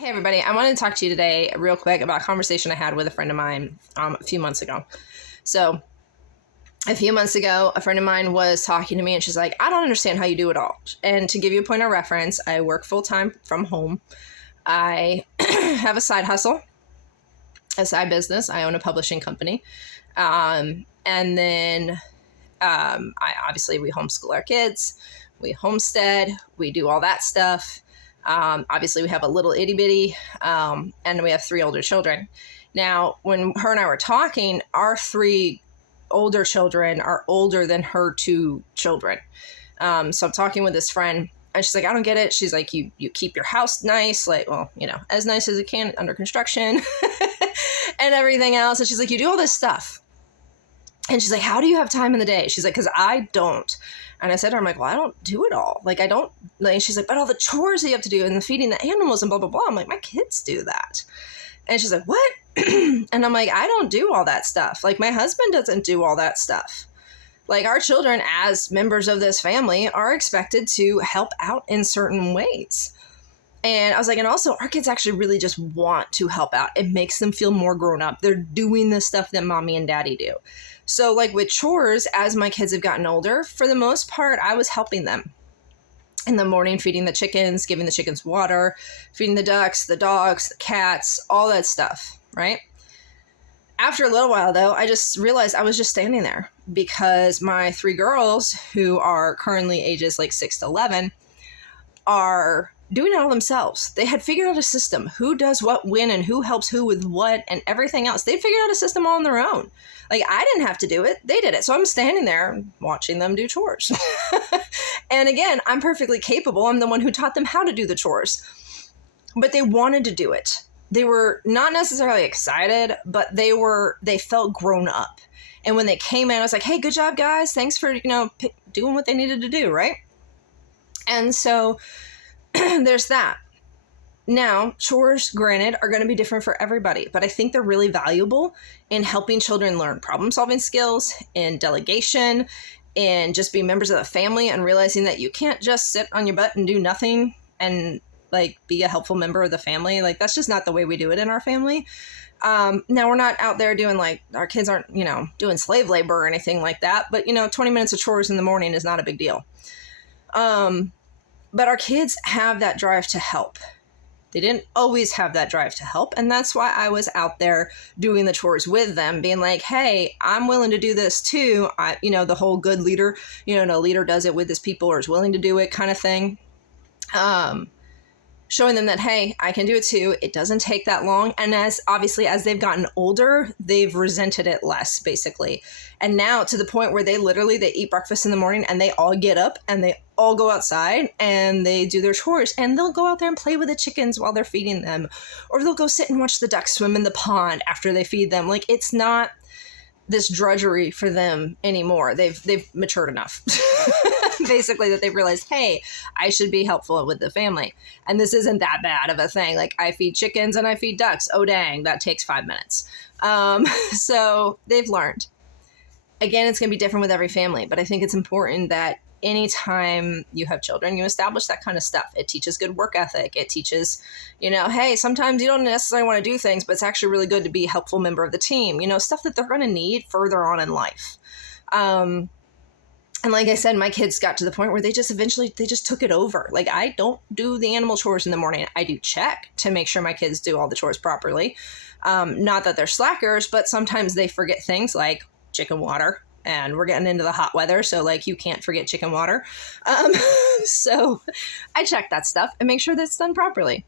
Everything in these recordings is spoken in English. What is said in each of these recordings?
Hey everybody, I wanted to talk to you today real quick about a conversation I had with a friend of mine a few months ago. So a few months ago, a friend of mine was talking to me and she's like, I don't understand how you do it all. And to give you a point of reference, I work full-time from home. I have a side hustle, a side business. I own a publishing company. And then I obviously we homeschool our kids, we homestead, we do all that stuff. Obviously, we have a little itty bitty, and we have 3 older children. Now, when her and I were talking, our 3 older children are older than her 2 children. So I'm talking with this friend, and she's like, I don't get it. She's like, you keep your house nice, like, well, as nice as it can under construction and everything else. And she's like, you do all this stuff. And she's like, how do you have time in the day? She's like, because I don't. And I said to her, I'm like, well, I don't do it all. Like, I don't, like, she's like, but all the chores that you have to do and the feeding the animals and blah, blah, blah. I'm like, my kids do that. And she's like, what? And I'm like, I don't do all that stuff. Like, my husband doesn't do all that stuff. Like, our children, as members of this family, are expected to help out in certain ways. And I was like, and also our kids actually really just want to help out. It makes them feel more grown up. They're doing the stuff that mommy and daddy do. So like with chores, as my kids have gotten older, for the most part, I was helping them in the morning, feeding the chickens, giving the chickens water, feeding the ducks, the dogs, the cats, all that stuff, right? After a little while, though, I just realized I was just standing there because my 3 girls, who are currently ages like 6 to 11, are doing it all themselves. They had figured out a system, who does what when and who helps who with what and everything else. They'd figured out a system all on their own. Like, I didn't have to do it. They did it. So I'm standing there watching them do chores. And again, I'm perfectly capable. I'm the one who taught them how to do the chores. But they wanted to do it. They were not necessarily excited, but they felt grown up. And when they came in, I was like, hey, good job, guys. Thanks for, doing what they needed to do, right? And so there's that. Now, chores, granted, are going to be different for everybody, but I think they're really valuable in helping children learn problem-solving skills, in delegation, in just being members of the family and realizing that you can't just sit on your butt and do nothing and, like, be a helpful member of the family. Like, that's just not the way we do it in our family. Now, we're not out there doing, like, our kids aren't, doing slave labor or anything like that, but, 20 minutes of chores in the morning is not a big deal. But our kids have that drive to help. They didn't always have that drive to help. And that's why I was out there doing the chores with them, being like, hey, I'm willing to do this too. The whole good leader, no leader does it with his people or is willing to do it kind of thing. Showing them that, hey, I can do it too. It doesn't take that long. And as they've gotten older, they've resented it less, basically. And now to the point where they eat breakfast in the morning and they all get up and they all go outside and they do their chores and they'll go out there and play with the chickens while they're feeding them. Or they'll go sit and watch the ducks swim in the pond after they feed them. Like, it's not this drudgery for them anymore. They've matured enough. Basically, that they've realized, hey, I should be helpful with the family. And this isn't that bad of a thing. Like, I feed chickens and I feed ducks. Oh, dang, that takes 5 minutes. So they've learned. Again, it's going to be different with every family, but I think it's important that anytime you have children, you establish that kind of stuff. It teaches good work ethic. It teaches, hey, sometimes you don't necessarily want to do things, but it's actually really good to be a helpful member of the team, stuff that they're going to need further on in life. And like I said, my kids got to the point where they just took it over. Like, I don't do the animal chores in the morning. I do check to make sure my kids do all the chores properly. Not that they're slackers, but sometimes they forget things like chicken water. And we're getting into the hot weather, so, like, you can't forget chicken water. So I check that stuff and make sure that's done properly.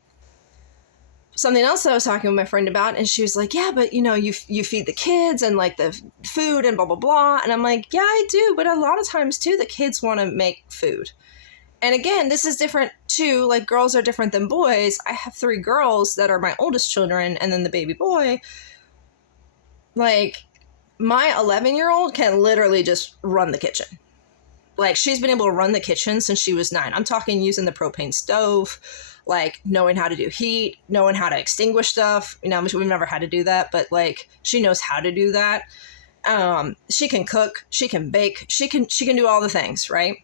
Something else that I was talking with my friend about, and she was like, yeah, but, you feed the kids and, like, the food and blah, blah, blah. And I'm like, yeah, I do. But a lot of times, too, the kids want to make food. And again, this is different, too. Like, girls are different than boys. I have 3 girls that are my oldest children, and then the baby boy. Like, my 11-year-old can literally just run the kitchen. Like, she's been able to run the kitchen since she was 9. I'm talking using the propane stove, like, knowing how to do heat, knowing how to extinguish stuff. We've never had to do that, but, like, she knows how to do that. She can cook, she can bake, she can do all the things, right?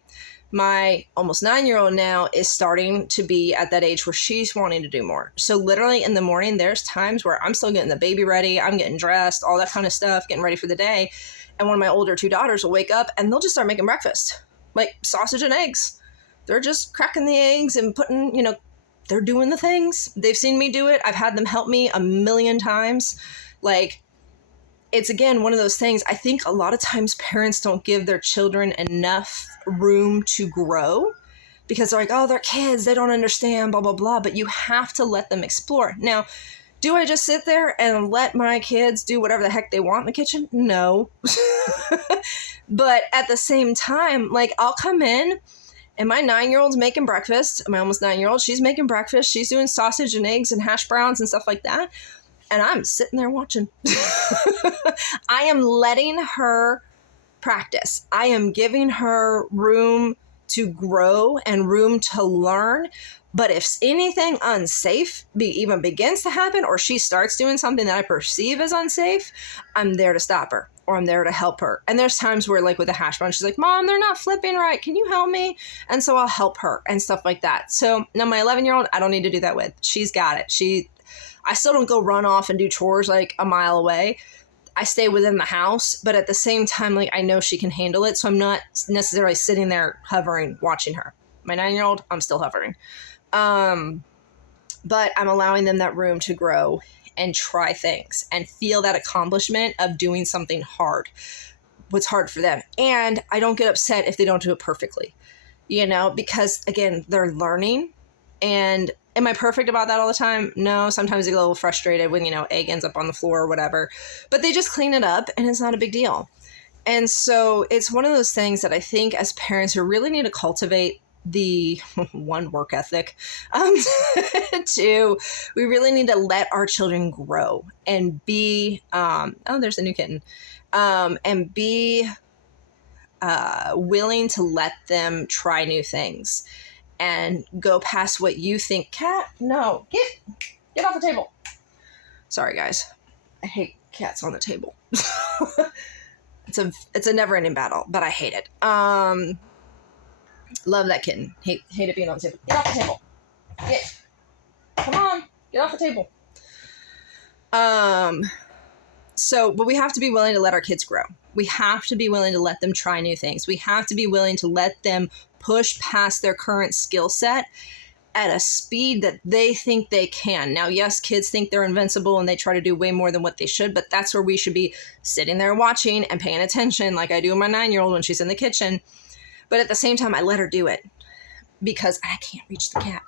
My almost 9-year-old now is starting to be at that age where she's wanting to do more. So literally in the morning, there's times where I'm still getting the baby ready. I'm getting dressed, all that kind of stuff, getting ready for the day. And one of my older 2 daughters will wake up and they'll just start making breakfast, like sausage and eggs. They're just cracking the eggs and putting, they're doing the things. They've seen me do it. I've had them help me a million times. Like, it's again one of those things. I think a lot of times parents don't give their children enough room to grow because they're like, oh, they're kids, they don't understand, blah, blah, blah. But you have to let them explore. Now, do I just sit there and let my kids do whatever the heck they want in the kitchen? No. But at the same time, like, I'll come in and my 9-year-old's making breakfast. My almost 9-year-old, she's making breakfast. She's doing sausage and eggs and hash browns and stuff like that. And I'm sitting there watching. I am letting her practice. I am giving her room to grow and room to learn. But if anything unsafe even begins to happen, or she starts doing something that I perceive as unsafe, I'm there to stop her, or I'm there to help her. And there's times where, like with the hash brown, she's like, Mom, they're not flipping right. Can you help me? And so I'll help her and stuff like that. So now my 11-year-old, I don't need to do that with. She's got it. I still don't go run off and do chores like a mile away. I stay within the house, but at the same time, like, I know she can handle it. So I'm not necessarily sitting there hovering, watching her. My 9-year-old, I'm still hovering. But I'm allowing them that room to grow and try things and feel that accomplishment of doing something hard, what's hard for them. And I don't get upset if they don't do it perfectly, because again, they're learning. And am I perfect about that all the time? No, sometimes I get a little frustrated when, egg ends up on the floor or whatever, but they just clean it up and it's not a big deal. And so it's one of those things that I think as parents we really need to cultivate the one, work ethic. 2, we really need to let our children grow and be, there's a new kitten, and be willing to let them try new things and go past what you think. Cat, no, get off the table. Sorry, guys. I hate cats on the table. It's a never-ending battle, but I hate it. Love that kitten. Hate it being on the table. Get off the table. Come on, get off the table. But we have to be willing to let our kids grow. We have to be willing to let them try new things. We have to be willing to let them push past their current skill set at a speed that they think they can. Now, yes, kids think they're invincible and they try to do way more than what they should, but that's where we should be sitting there watching and paying attention like I do with my 9-year-old when she's in the kitchen. But at the same time, I let her do it because I can't reach the cat.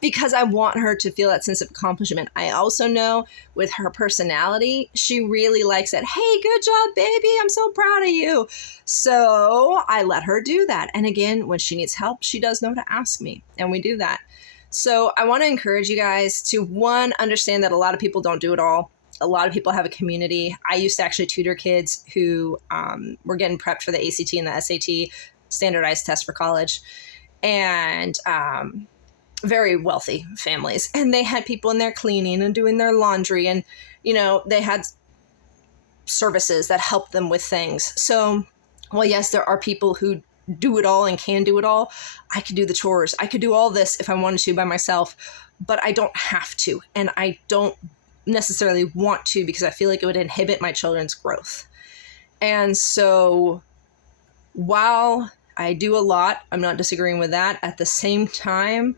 Because I want her to feel that sense of accomplishment. I also know with her personality, she really likes it. Hey, good job, baby. I'm so proud of you. So I let her do that. And again, when she needs help, she does know to ask me. And we do that. So I want to encourage you guys to, one, understand that a lot of people don't do it all. A lot of people have a community. I used to actually tutor kids who were getting prepped for the ACT and the SAT, standardized test for college. And very wealthy families, and they had people in there cleaning and doing their laundry, and they had services that helped them with things. So while yes, there are people who do it all and can do it all, I could do the chores, I could do all this if I wanted to by myself, but I don't have to, and I don't necessarily want to, because I feel like it would inhibit my children's growth. And so while I do a lot, I'm not disagreeing with that, at the same time,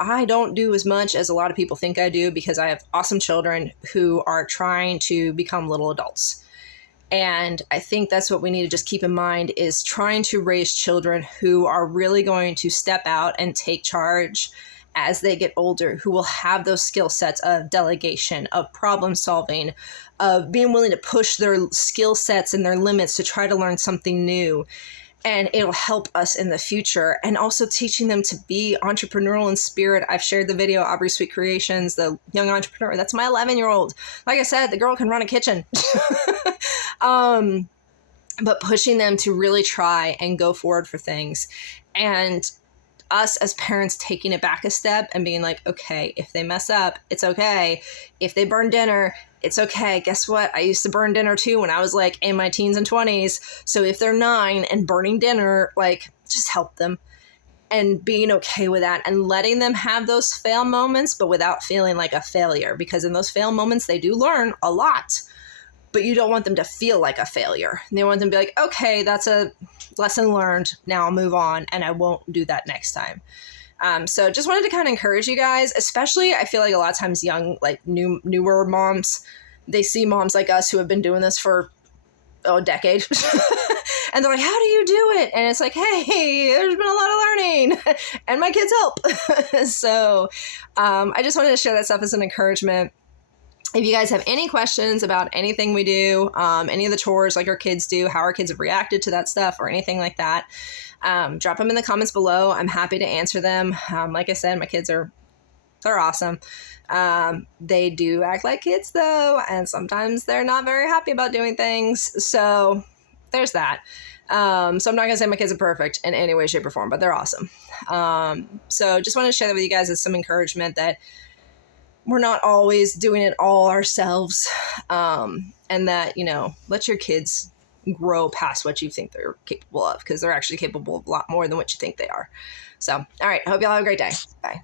I don't do as much as a lot of people think I do, because I have awesome children who are trying to become little adults. And I think that's what we need to just keep in mind, is trying to raise children who are really going to step out and take charge as they get older, who will have those skill sets of delegation, of problem solving, of being willing to push their skill sets and their limits to try to learn something new. And it'll help us in the future, and also teaching them to be entrepreneurial in spirit. I've shared the video, Aubrey Sweet Creations, the young entrepreneur. That's my 11-year-old. Like I said, the girl can run a kitchen. But pushing them to really try and go forward for things. And us as parents taking it back a step and being like, okay, if they mess up, it's okay. If they burn dinner, it's okay. Guess what? I used to burn dinner too when I was like in my teens and 20s. So if they're 9 and burning dinner, like, just help them. And being okay with that and letting them have those fail moments, but without feeling like a failure. Because in those fail moments, they do learn a lot, but you don't want them to feel like a failure. They want them to be like, okay, that's a lesson learned. Now I'll move on and I won't do that next time. So just wanted to kind of encourage you guys, especially I feel like a lot of times young, like newer moms, they see moms like us who have been doing this for a decade. And they're like, how do you do it? And it's like, hey, there's been a lot of learning and my kids help. So I just wanted to share that stuff as an encouragement. If you guys have any questions about anything we do, any of the chores like our kids do, how our kids have reacted to that stuff or anything like that, drop them in the comments below. I'm happy to answer them. Like I said, my kids they're awesome. They do act like kids though, and sometimes they're not very happy about doing things. So there's that. So I'm not going to say my kids are perfect in any way, shape, or form, but they're awesome. So just wanted to share that with you guys as some encouragement that we're not always doing it all ourselves. And that, let your kids grow past what you think they're capable of, because they're actually capable of a lot more than what you think they are. So, all right. I hope y'all have a great day. Bye.